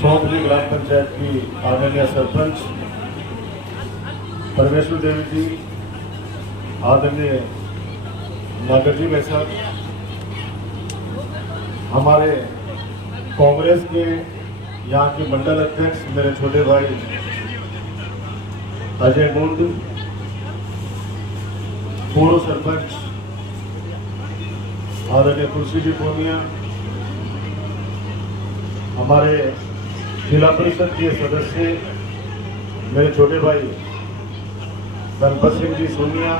सौंपली ग्राम पंचायत की आदरणीय सरपंच परमेश्वर देवी जी, आदरणीय नागर जी भाई साहब, हमारे कांग्रेस के यहाँ के मंडल अध्यक्ष मेरे छोटे भाई अजय मुंड, पूर्व सरपंच आदरणीय तुलसी जी पूनिया, हमारे जिला परिषद के सदस्य मेरे छोटे भाई गणपत सिंह जी सोनिया,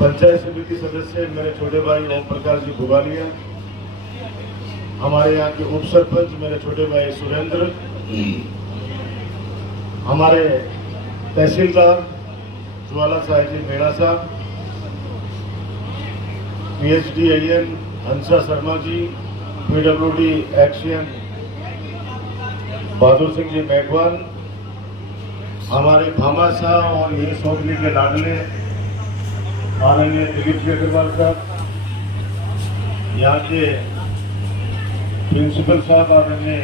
पंचायत समिति सदस्य मेरे छोटे भाई ओम प्रकाश जी भुगालिया, हमारे यहाँ के उप सरपंच मेरे छोटे भाई सुरेंद्र, हमारे तहसीलदार ज्वाला साहिब जी मेड़ा साहब, PhD IN Hansa Sharma ji, PWD XEN Bahadur Singh ji मेघवान, हमारे भामा साहब और ये सौंपली के लाडले आदरणीय दिलीप जी अग्रवाल साहब, यहाँ के प्रिंसिपल साहब आदरणीय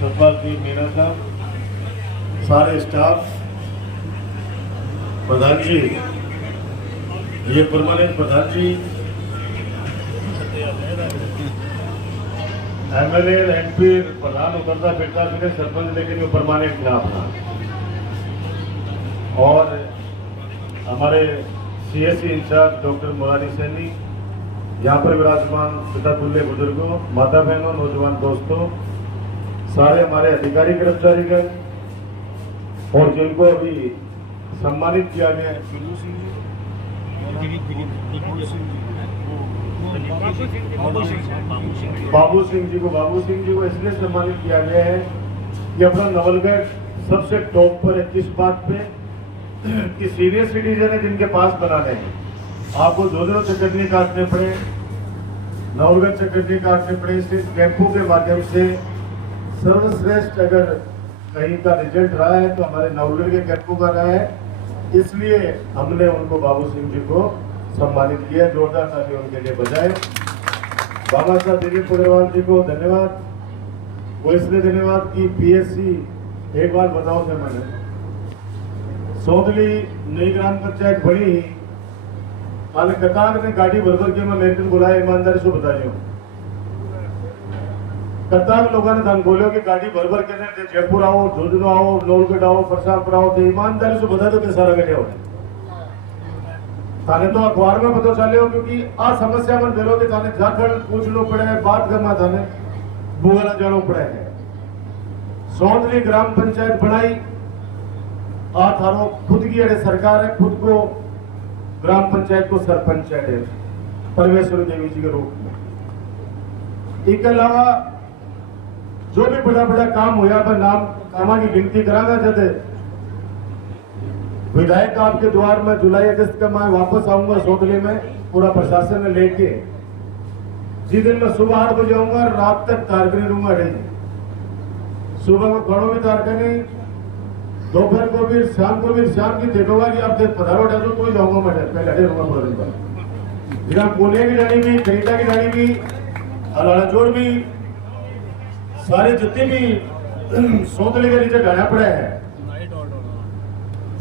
सतपाल जी मीना साहब, सारे स्टाफ, प्रधान जी, ये परमानेंट प्रधान जी, MLA MP प्रधान उतरता फिरता फिर सरपंच, लेकिन वो परमानेंट था अपना, और हमारे CSC in charge doctor Murari Saini, यहाँ पर विराजमान पिता तुल्य बुजुर्गों, माता बहनों, नौजवान दोस्तों, सारे हमारे अधिकारी कर्मचारीगण और जिनको अभी सम्मानित किया गया है, बाबू सिंह जी को इसलिए सम्मानित किया गया है कि अपना नवलगढ़ सबसे टॉप पर है किस बात पे कि सीनियर सिटीजन है जिनके पास बनाने हैं, आपको जो चकटनी काटने पड़े, नवलगढ़ चकटनी काटने पड़े, सिर्फ कैंपों के माध्यम से सर्वश्रेष्ठ अगर कहीं का रिजल्ट रहा है तो हमारे नवलगढ़ के कैंपों का रहा है, इसलिए हमने उनको बाबू सिंह जी को सम्मानित किया। जोरदार ताली उनके लिए बजाए। बाबा साहब दिलीप अग्रवाल जी को धन्यवाद, वो इसलिए धन्यवाद कि PSC एक बार बताओ थे मैंने, सौंदली नई ग्राम पंचायत बड़ी ही हाल कतार में गाड़ी भर के मैं मेरे बुलाया, ईमानदारी से बता रही हूँ, कतार लोगों ने धन बोलो कि गाड़ी भर के जयपुर आओ, झुंझुनू आओ, नौलगढ़ आओ, प्रसादपुर आओ, तो ईमानदारी से बता दो कि सारा गठे होते थाने तो अखबार में पता चले हो, क्योंकि आ समस्या में बेरो के थाने जाकर पूछ लो पड़े है, बात करना थाने बुगला जानो पड़े है। सौंदली ग्राम पंचायत बनाई, आ थारो खुद की अड़े सरकार है, खुद को ग्राम पंचायत को सरपंच है परमेश्वर देवी जी के रूप में। इसके अलावा जो भी बड़ा बड़ा काम हुआ पर नाम कामा की गिनती कराना चाहते, विधायक आपके द्वार में जुलाई अगस्त का मैं वापस आऊंगा सौंदली में पूरा प्रशासन में लेके, जिस दिन मैं सुबह 8 बजे आऊंगा, रात तक तारकनी दूंगा नहीं, सुबह को घरों में तारकनी, दोपहर को भी, शाम को भी, शाम की देखोगा कि आप पधारो डालो तो ही जाऊंगा मैं, पहले हटे रहूंगा पूरा दिन पर। जहाँ पुणे की रानी भी, खरीदा की रानी भी, अलाना जोड़ भी, सारे जितने भी सौंदली के नीचे गाना पड़े हैं,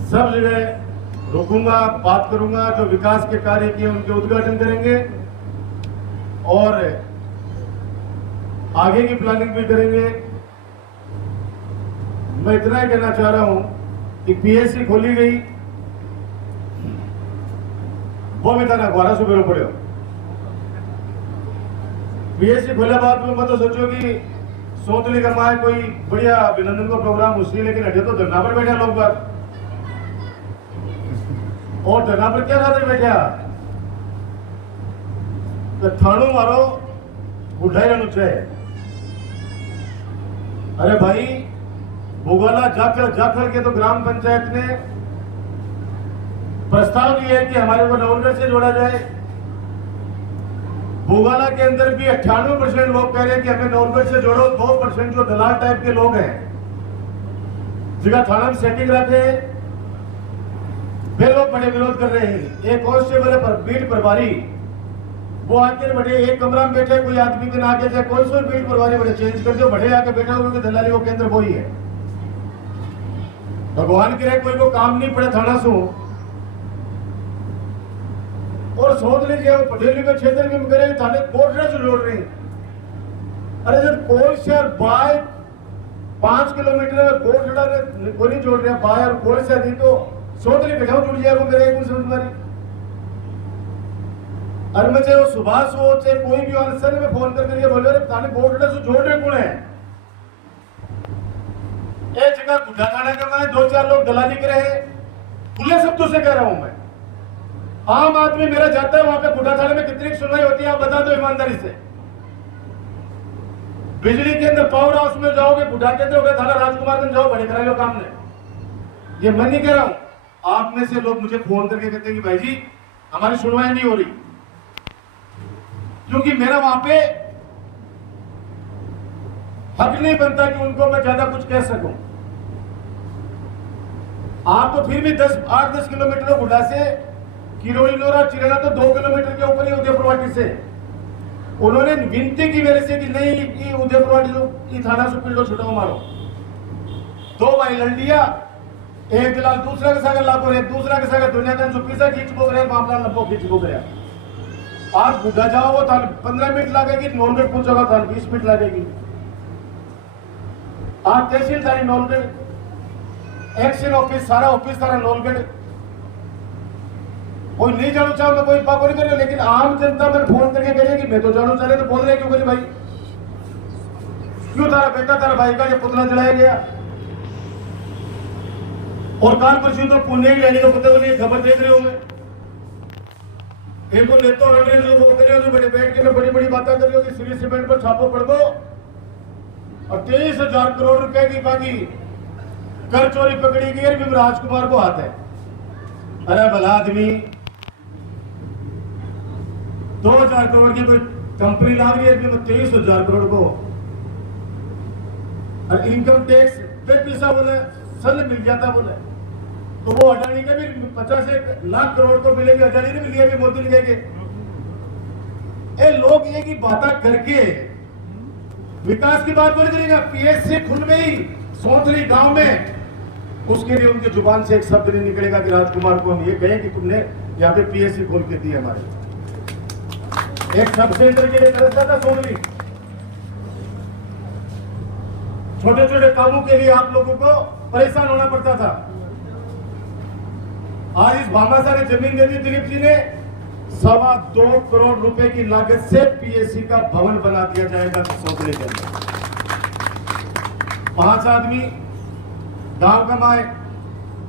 सब जगह रुकूंगा, बात करूंगा, जो विकास के कार्य किए उनके उद्घाटन करेंगे और आगे की प्लानिंग भी करेंगे। मैं इतना ही कहना चाह रहा हूं कि PSC खोली गई, वो भी था 1200 बेरो पड़े, PSC खोला बाद में मत तो सोचो कि सौंदली का माए कोई बढ़िया अभिनंदन का प्रोग्राम उसकी, लेकिन हटे तो धरना पर बैठा लोग बात, और धरना पर क्या खाते बैठा तो थानू मारो उठाई रहना चाहिए। अरे भाई भोगाला जाखल के तो ग्राम पंचायत ने प्रस्ताव दिया है कि हमारे को नवलगढ़ से जोड़ा जाए। भोगाला के अंदर भी 98% लोग कह रहे हैं कि हमें नवलगढ़ से जोड़ो, 2% जो दलाल टाइप के लोग हैं जगह थाना में सेटिंग रखे, वे लोग बड़े विरोध कर रहे हैं। एक कांस्टेबल है पर बीट प्रभारी वो आके बड़े एक कमरा में बैठे, कोई आदमी के ना आके चाहे कोई सो बीट परवारी बड़े चेंज कर दो, बड़े आके बैठा उनके दलाली वो केंद्र वो ही है। भगवान करे कोई को काम नहीं पड़े थाना सो। और सोच लीजिए वो पटेली के क्षेत्र में करे थाने कोटरा से जोड़ रही। अरे जब कोल से बाय 5 किलोमीटर कोटरा को नहीं जोड़ रहे बाय और कोल से नहीं तो सोच ली बैठाओ जुड़ जाए वो मेरे एक समझ मारी। और मैं चाहे वो सुभाष हो चाहे कोई भी आंसर में फोन करके बोले अरे थाने कोटरा से जोड़ रहे कौन है। एक जगह गुड्डा थाना के मैं 2-4 लोग दलाली करे हैं, खुले शब्दों से कह रहा हूं मैं। आम आदमी मेरा जाता है वहां पे गुड्डा थाने में कितनी सुनवाई होती है आप बता दो ईमानदारी से। बिजली के अंदर पावर हाउस में जाओगे, गुड्डा के अंदर थाना राजकुमारगंज जाओ, बड़े करा लो काम ने। ये मैं नहीं कह रहा हूं, आप में से लोग मुझे फोन करके कहते हैं कि भाई जी हमारी सुनवाई नहीं हो रही, क्योंकि मेरा वहां पे हक नहीं बनता कि उनको मैं ज्यादा कुछ कह सकूं। आप तो फिर भी 8-10 किलोमीटर गुड्डा से किरोड़ी लोरा चिरेना तो 2 किलोमीटर के ऊपर ही उदयपुरवाटी से। उन्होंने विनती की मेरे से कि नहीं उदयपुरवाटी थाना से पिंडो छुटाओ मारो। 2 भाई लड़ लिया, एक दलाल दूसरा के सागर लाभो रहे, दूसरा के सागर दुनिया का पीछा खींच बोल रहे, मामला लंबो खींच बोल गया। आज गुड्डा जाओ वो थान 15 मिनट लगेगी, 9 मिनट पूछोगा थान 20 मिनट लगेगी। आज तहसीलदारी नौलगढ़, एक्शन ऑफिस सारा ऑफिस सारा नौलगढ़। कोई नहीं जानू चाहो मैं कोई पाप नहीं कर रही, लेकिन आम जनता मैंने फोन करके कह रही कि मैं तो जानू चाह रहे तो बोल रहे क्यों करी भाई, क्यों तारा बेटा तारा भाई का ये पुतला जलाया गया। और काल परसों तो पुण्य ही लेने को पता नहीं खबर देख रहे हो मैं इनको नेता हो रहे जो वो कर रहे हो, बड़े बैठ के मैं बड़ी बड़ी बातें कर रही हो कि श्री सीमेंट पर छापो पड़ दो और 23,000 करोड़ रुपए की बाकी कर चोरी पकड़ी गई और राजकुमार को हाथ है। अरे भला आदमी 2000 करोड़ की कोई कंपनी ला रही है 23,000 करोड़ को, और इनकम टैक्स पे पैसा बोले सल मिल जाता बोले तो वो अडानी का भी 50 लाख करोड़ को मिलेगी, अडानी ने मिल भी मोदी मिलेंगे। लोग ये की बातें करके विकास की बात बोले करेगा। पीएससी खुल गई सोचली गांव में, उसके लिए उनकी जुबान से एक शब्द नहीं निकलेगा कि राजकुमार को ये कहे कि तुमने यहाँ पे पीएससी खोल के दी हमारे। एक सब सेंटर के लिए तरसता था सोचली, छोटे छोटे कामों के लिए आप लोगों को परेशान होना पड़ता था। आज इस भामाशाह ने जमीन दे दी, दिलीप जी ने 2.25 करोड़ रुपए की लागत से पीएससी का भवन बना दिया जाएगा सोचले के अंदर। 5 आदमी गांव कमाए,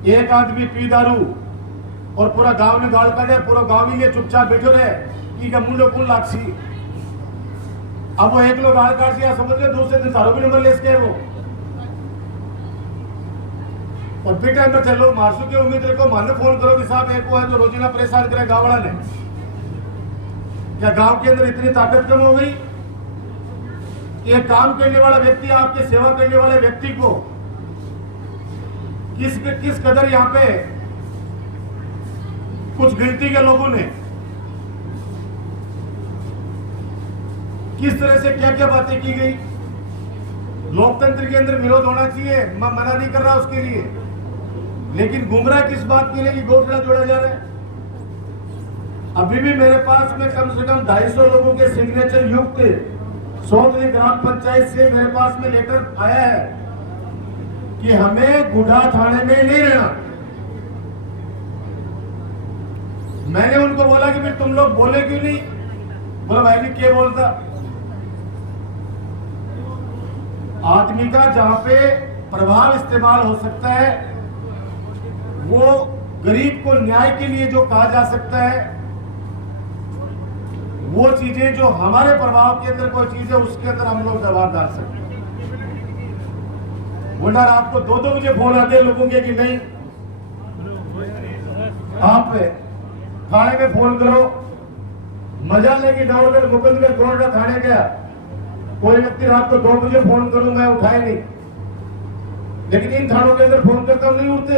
1 आदमी पी दारू और पूरा गांव ने गाड़ काटे, पूरा गांव ही चुपचाप बैठे रहे कि का मुंडो कुल लाक्षी। अब वो 1 लोग गाड़ काट दिया समझ ले, दूसरे दिन सारों भी नंबर ले सके वो और फिर टाइम पर चलो मारसू की उम्मीद रखो, मानो फोन करो कि साहब एक वो है जो रोजाना परेशान करे गांव वाला ने। क्या गांव के अंदर इतनी ताकत कम हो गई कि एक काम करने वाला व्यक्ति आपकी सेवा करने वाले व्यक्ति को किस कदर यहाँ पे कुछ गिनती के लोगों ने किस तरह से क्या क्या बातें की गई। लोकतंत्र के अंदर विरोध होना चाहिए, मैं मना नहीं कर रहा उसके लिए, लेकिन गुमराह किस बात के लिए कि घोषणा जोड़ा जा रहा है। अभी भी मेरे पास में कम से कम 250 लोगों के सिग्नेचर युक्त सोतली ग्राम पंचायत से मेरे पास में लेटर आया है कि हमें गुड्डा थाने में नहीं रहना। मैंने उनको बोला कि फिर तुम लोग बोले क्यों नहीं, बोला भाई जी क्या बोलता। आदमी का जहां पे प्रभाव इस्तेमाल हो सकता है, वो गरीब को न्याय के लिए जो कहा जा सकता है, वो चीजें जो हमारे प्रभाव के अंदर कोई चीज है उसके अंदर हम लोग दबाव डाल सकते हैं। वरना आपको 2-2 मुझे फोन आते हैं लोगों के कि नहीं आप थाने में फोन करो, मजा लेके डाउनलोड मुकदमे कोर्ट थाने गया, कोई व्यक्ति रात को 2 बजे फोन करूं मैं उठाए नहीं, लेकिन इन थानों के अंदर फोन करता नहीं उठते।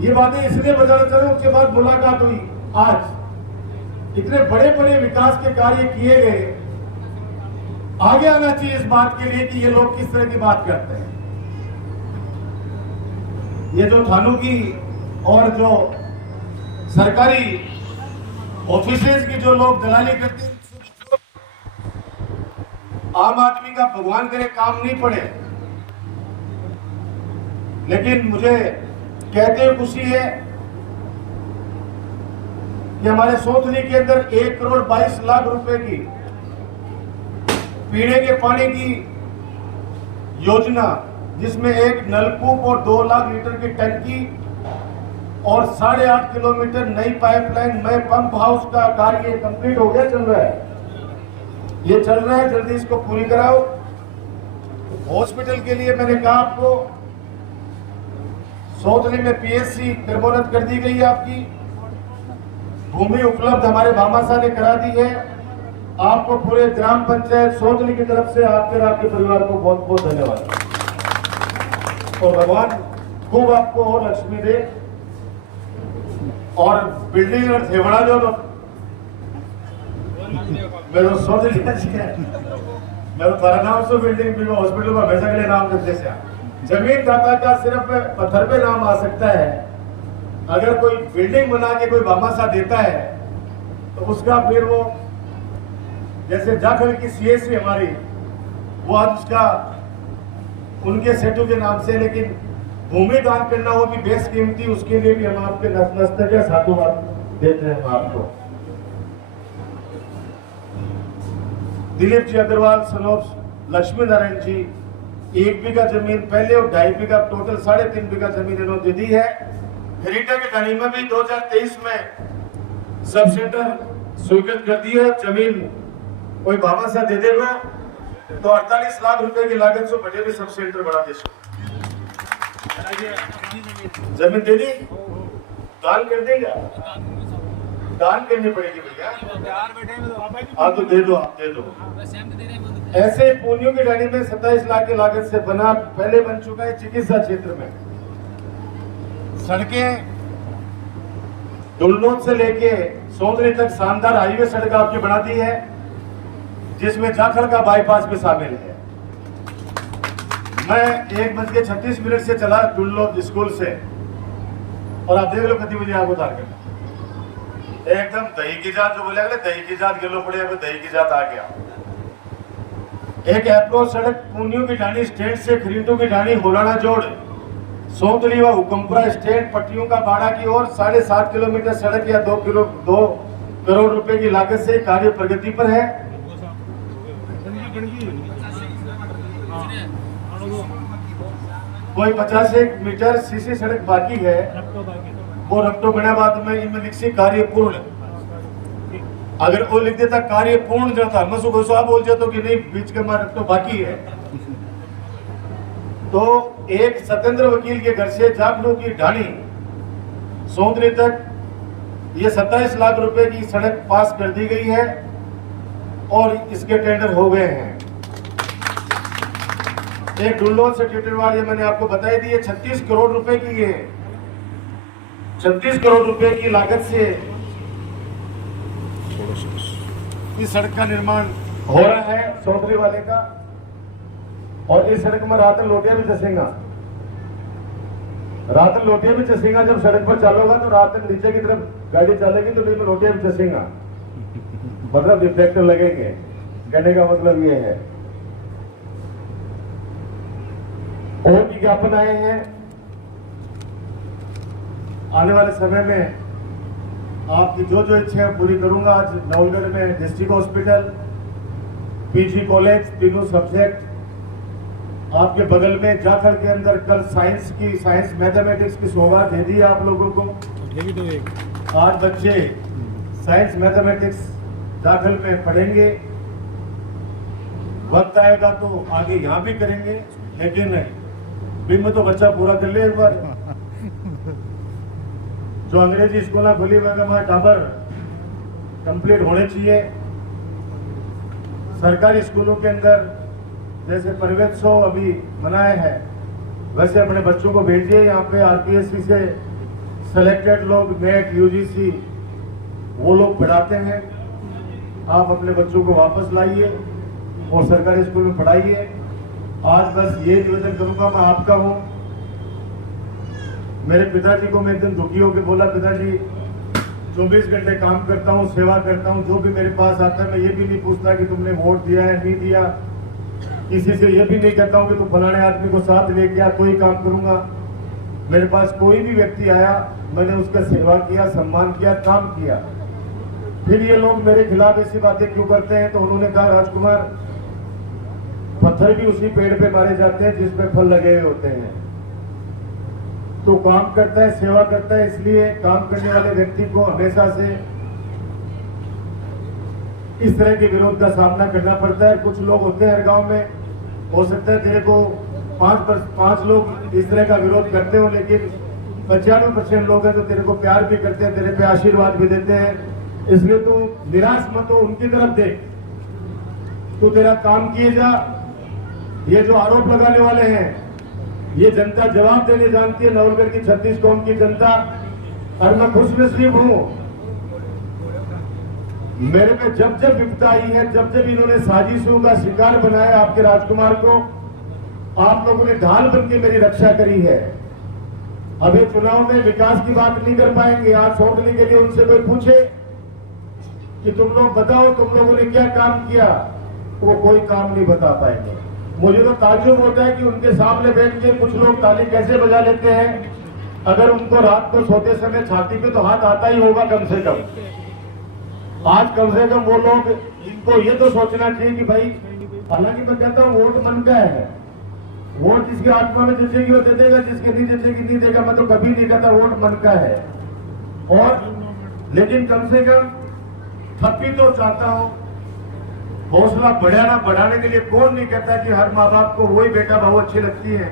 ये बातें इसलिए बताना चाह रहा हूं, उसके बाद मुलाकात हुई आज इतने बड़े बड़े विकास के कार्य किए गए, आगे आना चाहिए इस बात के लिए कि ये लोग किस तरह की बात करते हैं। ये जो थानों की और जो सरकारी ऑफिसेज की जो लोग दलाली करते हैं, आम आदमी का भगवान करे काम नहीं पड़े, लेकिन मुझे कहते हुए खुशी है कि हमारे सोतली के अंदर 1,22,00,000 रुपए की पीने के पानी की योजना, जिसमें एक नलकूप और 2 लाख लीटर की टंकी और 8.5 किलोमीटर नई पाइपलाइन में पंप हाउस का कार्य कंप्लीट हो गया, चल रहा है, ये चल रहा है, जल्दी इसको पूरी कराओ। हॉस्पिटल के लिए मैंने कहा आपको सोतली में पीएससी कर्मोन्नत कर दी गई है, आपकी भूमि उपलब्ध हमारे भामाशाह ने करा दी है। आपको पूरे ग्राम पंचायत सोतली की तरफ से आपके और आपके परिवार को बहुत बहुत धन्यवाद, और भगवान खूब आपको और लक्ष्मी दे। और बिल्डिंग और थेवड़ा जो मेरे सोतली मेरे परिणाम से बिल्डिंग भी हॉस्पिटल में भेजा के लिए नाम रखते से जमीन दाता का सिर्फ पत्थर पे नाम आ सकता है, अगर कोई बिल्डिंग बना के कोई भामाशाह देता है तो उसका फिर वो, जैसे जाखल की सीएससी हमारी, वो आज उसका उनके सेठों के नाम से, लेकिन भूमि दान करना वो भी बेस कीमती, उसके लिए भी हम आपके नतमस्तक या साधुवाद देते हैं। हम आपको दिलीप जी अग्रवाल सनोफ लक्ष्मी नारायण जी 1 बीघा जमीन पहले और 2.5 बीघा, टोटल 3.5 बीघा जमीन इन्होंने दी है। खरीटा के ढाणी में भी 2023 में सब सेंटर स्वीकृत कर दी है। जमीन कोई भामाशाह दे देगा तो 48 लाख रुपए की लागत से बड़े भी सब सेंटर बना दे। जमीन दे दी, दान कर देगा, दान करनी पड़ेगी भैया, हाँ तो दे दो, आप दे दो। ऐसे पूनियों की ढाणी में 27 लाख की लागत से बना, पहले बन चुका है चिकित्सा क्षेत्र में। सड़कें डुलनोद से लेके सोतली तक शानदार हाईवे सड़क आपकी बना दी है, जिसमें जाखल का बाईपास भी शामिल है। मैं 1:36 से चला डुलनोद स्कूल से, और आप देख लो कितनी बजे आप उतार कर एकदम दही की जात, जो बोले दही की जात गिलो पड़े, दही की जात आ गया। एक अप्रोच सड़क पूनियों की ढाणी स्टैंड से खरीटों की ढाणी होलाना जोड़ सोतली व हुकमपुरा स्टैंड पट्टियों का बाड़ा की ओर 7.5 किलोमीटर सड़क या 2 करोड़ रुपए की लागत से कार्य प्रगति पर है। कोई 50 मीटर सीसी सड़क बाकी है, वो रफ्तो बनाबाद में इनमें लिखी कार्य पूर्ण। अगर वो लिख देता कार्य पूर्ण जाता, मैं सुबह बोल जाता कि नहीं बीच के मार रफ्तो बाकी है, तो एक सत्येंद्र वकील के घर से जाखलू की ढाणी सोतली तक ये 27 लाख रुपए की सड़क पास कर दी गई है, और इसके टेंडर हो गए हैं। एक डुल्लोद से टिटरवाड़, ये मैंने आपको बताई दी है, 36 करोड़ रुपए की, ये 36 करोड़ रुपए की लागत से इस सड़क का निर्माण हो रहा है सोतली वाले का। और इस सड़क में रातन लोटिया भी चसेगा, रातन लोटिया भी चसेगा। जब सड़क पर चलोगा तो रातन नीचे की तरफ गाड़ी चलेगी तो बीच में लोटिया भी चसेगा, मतलब रिफ्लेक्टर लगेंगे, कहने का मतलब ये है। और विज्ञापन आए हैं, आने वाले समय में आपकी जो जो इच्छा है पूरी करूंगा। आज नवलगढ़ में डिस्ट्रिक्ट हॉस्पिटल, पीजी कॉलेज, तीनों सब्जेक्ट आपके बगल में। जाखल के अंदर कल साइंस मैथमेटिक्स की सौगात दे दी आप लोगों को। आज बच्चे साइंस मैथमेटिक्स जाखल में पढ़ेंगे, वक्त आएगा तो आगे यहाँ भी करेंगे, लेकिन बिम तो बच्चा पूरा कर ले एक बार। जो अंग्रेजी स्कूल खुली हमारे टाबर कंप्लीट होने चाहिए। सरकारी स्कूलों के अंदर जैसे परिवेशोत्सव अभी मनाया है, वैसे अपने बच्चों को भेजिए। यहाँ पे आरपीएससी से सिलेक्टेड लोग नेट, यूजीसी, वो लोग पढ़ाते हैं। आप अपने बच्चों को वापस लाइए और सरकारी स्कूल में पढ़ाइए। आज बस ये निवेदन करूंगा, मैं आपका हूं। मेरे पिताजी को मैं एक दिन दुखी होकर बोला, पिताजी 24 घंटे काम करता हूं, सेवा करता हूं, जो भी मेरे पास आता है मैं ये भी नहीं पूछता कि तुमने वोट दिया है नहीं दिया, किसी से ये भी नहीं कहता हूं कि तुम फलाने आदमी को साथ लेके आ तो ही काम करूंगा। मेरे पास कोई भी व्यक्ति आया, मैंने उसका सेवा किया, सम्मान किया, काम किया। फिर ये लोग मेरे खिलाफ ऐसी बातें क्यों करते हैं? तो उन्होंने कहा, राजकुमार, पत्थर भी उसी पेड़ पे मारे जाते हैं जिस पे फल लगे हुए होते हैं। तो काम करता है, सेवा करता है, इसलिए काम करने वाले व्यक्ति को हमेशा से इस तरह के विरोध का सामना करना पड़ता है। कुछ लोग होते हैं हर गांव में, हो सकता है तेरे को 5 लोग इस तरह का विरोध करते हो, लेकिन 95% लोग हैं जो तेरे को प्यार भी करते हैं, तेरे पे आशीर्वाद भी देते हैं। इसलिए तू निराश मत हो, उनकी तरफ देख, तू तेरा काम किए जा। ये जो आरोप लगाने वाले हैं, ये जनता जवाब देने जानती है, नवलगढ़ की 36 कौम की जनता। और मैं खुशनसीब हूं, मेरे पे जब जब विपदा आई है, जब जब इन्होंने साजिशों का शिकार बनाया आपके राजकुमार को, आप लोगों ने ढाल बन के मेरी रक्षा करी है। अब ये चुनाव में विकास की बात नहीं कर पाएंगे। आज छोड़ने के लिए उनसे कोई पूछे कि तुम लोग बताओ तुम लोगों ने क्या काम किया, वो कोई काम नहीं बता पाएंगे। मुझे तो ताज्जुब होता है कि उनके सामने बैठ के कुछ लोग ताली कैसे बजा लेते हैं। अगर उनको रात को सोते समय छाती पे तो हाथ आता ही होगा कम से कम। आज कम से कम वो लोग, इनको ये तो सोचना चाहिए कि भाई, हालांकि मैं कहता हूँ वोट मन का है, वोट जिसकी आत्मा में जचेगी वो दे देगा, जिसके नहीं जचेगी नहीं देगा। मैं तो कभी नहीं कहता वोट मन का है, और लेकिन कम से कम थप्पी तो चाहता हूं। हौसला बढ़ाने के लिए कौन नहीं कहता कि हर माँ बाप को वही बेटा बहू अच्छी लगती है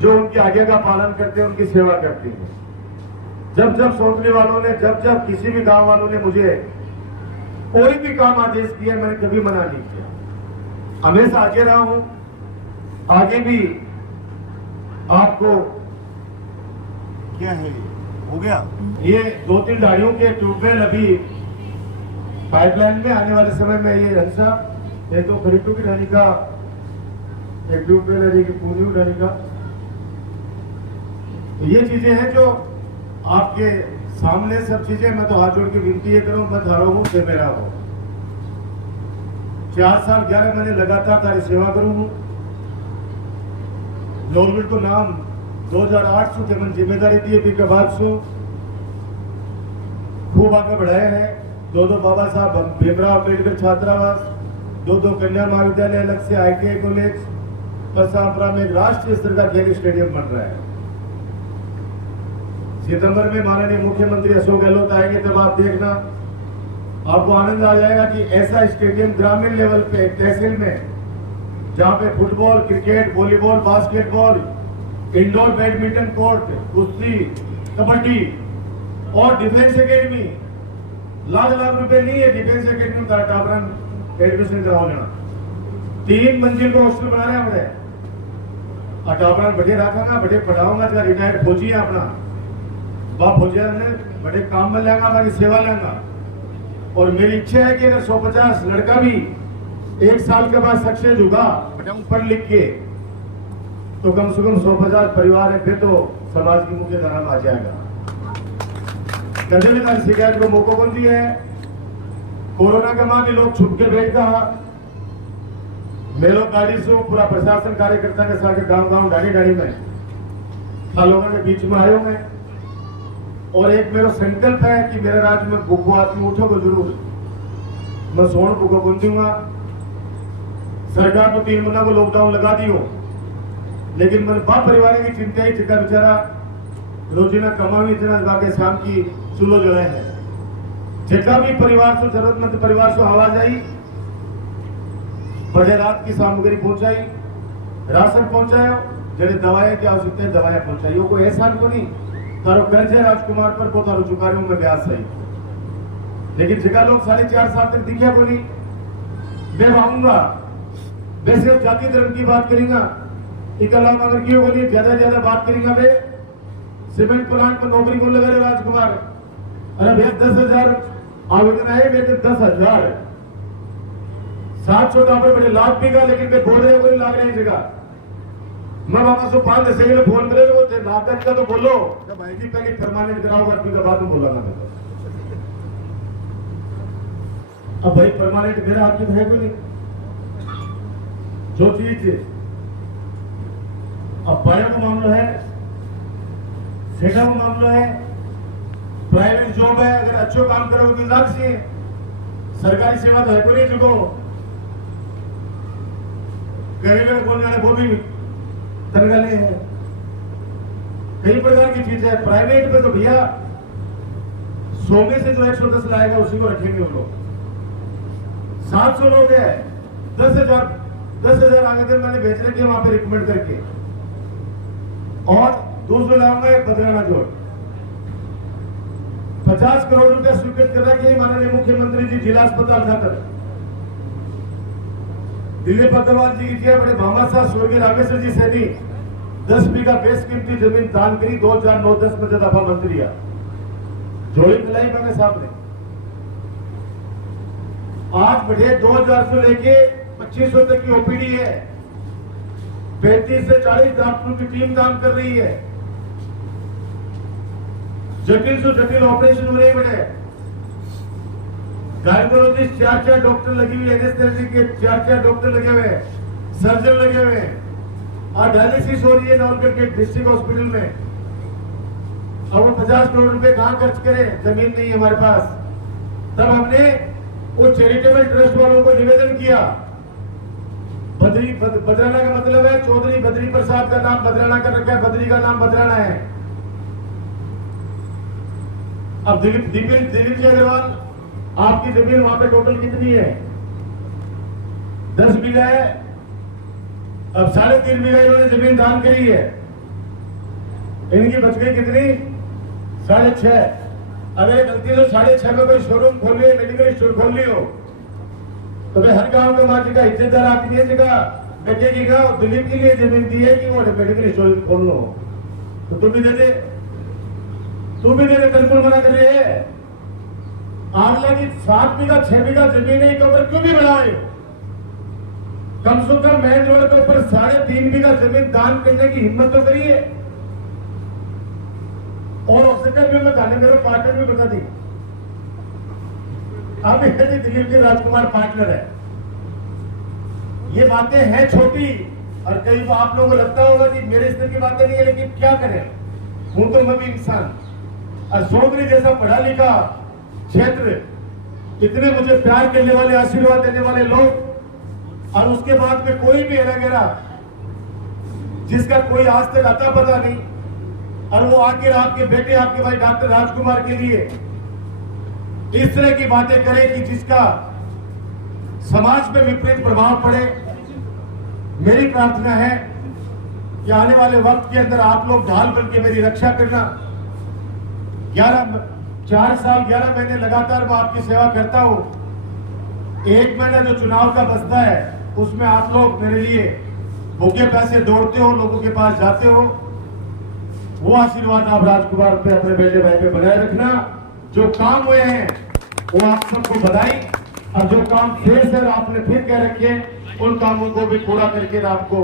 जो उनकी आज्ञा का पालन करते हैं, उनकी सेवा करती है। जब जब सोचने वालों ने, जब जब किसी भी गांव वालों ने मुझे कोई भी काम आदेश किया, मैंने कभी मना नहीं किया, हमेशा आगे रहा हूं, आगे भी। आपको क्या है हो गया, ये 2-3 गाड़ियों के ट्यूबवेल अभी पाइपलाइन में आने वाले समय में ये हंसा, एक तो खरीटू की रानी का एक ट्यूबवेल है, पूरी रानी का। तो ये चीजें हैं जो आपके सामने सब चीजें। मैं तो हाथ जोड़ के विनती ये करूं, मत हारो हूं से मेरा हो। 4 साल 11 महीने लगातार तारी सेवा करूं हूं। नवलगढ़ को नाम 2008 से मन जिम्मेदारी दी भी के बाद से खूब आगे बढ़ाए हैं। 2 बाबा साहब भीमराव अम्बेडकर छात्रावास, 2 कन्या महाविद्यालय अलग से, ITI कॉलेज, और सामप्रा में एक राष्ट्रीय स्तर का खेल स्टेडियम बन रहा है। सितंबर में माननीय मुख्यमंत्री अशोक गहलोत आएंगे, तब आप देखना, आपको आनंद आ जाएगा कि ऐसा स्टेडियम ग्रामीण लेवल पे तहसील में, जहां पे football, cricket, volleyball, basketball, indoor badminton court, कुश्ती, कबड्डी और डिफेंस एकेडमी, लाख रुपए नहीं है डिफेंस एकेडमी का टाबरन एडमिशन कराओ लेना। 3 मंजिल को हॉस्टल बना रहे हैं हमने। टाबरन बढ़े रखा, बढ़े पढ़ाऊंगा, रिटायर्ड फौजी है अपना बाप फौजी ने, बड़े काम में लेगा, बाकी सेवा लेगा। और मेरी इच्छा है कि अगर 150 लड़का भी 1 साल के बाद सक्सेस होगा पढ़ लिख के, तो कम से कम 150 परिवार है, फिर तो समाज की मुख्य धारा में आ जाएगा। गजल शिकायत को मौका कौन दिया है? कोरोना के मां भी लोग छुप के बैठ गया। मेलो गाड़ी से पूरा प्रशासन कार्यकर्ता के साथ गांव डाड़ी में लोगों के बीच में आयो मैं। और एक मेरा संकल्प है कि मेरे राज्य में भूखो आदमी उठोगे जरूर, मैं सोन भूखो बन दूंगा। सरकार तो 3 महीना को लॉकडाउन लगा दियो, लेकिन मेरे बाप परिवार की चिंता ही चिका बेचारा रोजीना कमावी इतना बाकी शाम की चूल्हो जड़े है। जितना भी परिवार से जरूरतमंद परिवार से आवाज आई, बड़े रात की सामग्री पहुंचाई, राशन पहुंचायो, जड़े दवाएं की आवश्यकता है दवाएं पहुंचाई। कोई एहसान को नहीं, तारो कर्ज है राजकुमार पर को तारो चुकाने में ब्याज सही। लेकिन जगह लोग 4.5 साल तक दिखा को नहीं। मैं आऊंगा, वैसे जाति धर्म की बात करेंगे, इकला अगर क्यों बोलिए ज्यादा बात करेंगे। वे सीमेंट प्लांट पर नौकरी को लगा रहे राजकुमार, अरे भैया 10,000 आवेदन आए मेरे 10,000 700 पर बड़े लाभ भी का, लेकिन बोल रहे कोई लाभ नहीं जगह। मैं बाबा सो 5 दस के लिए फोन करे वो लाभ का तो बोलो भाई जी पहले परमानेंट कराओ, अभी का बाद में बोला ना। अब भाई परमानेंट मेरा आपकी है कोई नहीं जो चीज अब बायो का मामला है, सेठा का मामला है, प्राइवेट जॉब है, अगर अच्छो काम करोगे तो लाख से सरकारी सेवा तो है कोई चुको गरीब बोलने वाले वो भी तनख्वाह नहीं है। कई प्रकार की चीज है। प्राइवेट में तो भैया 100 में से जो 110 लाएगा उसी को रखेंगे वो लोग। 700 लोग है, 10,000 आगे मैंने भेज रखे वहां पे रिकमेंड करके, और दूसरा लाऊंगा एक बदराना जोड़ 50 करोड़ रुपया स्वीकृत कर रहा है माननीय मुख्यमंत्री जी जिला अस्पताल खातर। दिलीप अग्रवाल जी की बड़े भामा साहब स्वर्गीय रामेश्वर जी से भी 10 बीघा बेशकीमती जमीन दान करी 2009-10 में दफा मंत्री जोड़ी मिलाई मैंने साहब ने। आज बढ़े 2000 से लेके 2500 तक की ओपीडी है, 35 से 40 डॉक्टरों की टीम काम कर रही है। जटिल से जटिल ऑपरेशन हो रहे बड़े गायकोलॉजिस्ट 4 डॉक्टर लगी हुई है, एनेस्थेसिया के 4 डॉक्टर लगे हुए हैं, सर्जन लगे हुए हैं, और डायलिसिस हो रही है नवलगढ़ के डिस्ट्रिक्ट हॉस्पिटल में। अब वो 50 करोड़ रुपए कहां खर्च करें, जमीन नहीं है हमारे पास। तब हमने वो चैरिटेबल ट्रस्ट वालों को निवेदन किया। बदराना का मतलब है चौधरी बद्री प्रसाद का नाम बदराना कर रखा है, बद्री का नाम बदराना है। अब दिलीप जी अग्रवाल आपकी जमीन वहां पे टोटल कितनी है? 10 बीघा है। अब 3.5 बीघा इन्होंने जमीन दान करी है, इनकी बच गई कितनी? 6.5। अगर गलती से 6.5 में कोई शोरूम खोल लियो, मेडिकल स्टोर खोल लियो, तो भाई हर गांव के माँ जगह इज्जतदार आती है जगह बेटे की गाँव दिलीप के लिए जमीन दी है कि वो मेडिकल स्टोर खोल लो, तो तुम भी दे दे, तू भी दे दे। कल मना कर रहे हैं आगला की 7 बीघा 6 बीघा जमीन है, ऊपर क्यों भी बनाए? कम से कम मेन रोड के ऊपर 3.5 बीघा जमीन दान करने की हिम्मत तो करिए। और ऑक्सीजन भी मैं जाने मेरा पार्टनर भी बता दी, आप दिलीप जी राजकुमार पार्टनर है। ये बातें हैं छोटी, और कई आप लोगों को लगता होगा कि मेरे स्तर की बातें नहीं है, लेकिन क्या करें, हूं तो मैं भी इंसान। और चौधरी जैसा पढ़ा लिखा क्षेत्र, इतने मुझे प्यार करने वाले आशीर्वाद देने वाले लोग, और उसके बाद में कोई भी एरा जिसका कोई आज तक अता पता नहीं, और वो आके आपके बेटे आपके भाई डॉक्टर राजकुमार के लिए इस तरह की बातें करे कि जिसका समाज पे विपरीत प्रभाव पड़े। मेरी प्रार्थना है कि आने वाले वक्त के अंदर आप लोग ढाल बन के मेरी रक्षा करना। 4 साल 11 महीने लगातार मैं आपकी सेवा करता हूं। 1 महीना जो चुनाव का बचता है उसमें आप लोग मेरे लिए भूखे पैसे दौड़ते हो, लोगों के पास जाते हो। वो आशीर्वाद आप राजकुमार पे, अपने बेटे भाई पे बनाए रखना। जो काम हुए हैं वो आप सबको बधाई, और जो काम फिर सर आपने फिर कह रखे उन कामों को भी पूरा करके आपको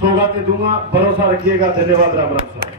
सौगातें दूंगा। भरोसा रखिएगा। धन्यवाद। राम राम।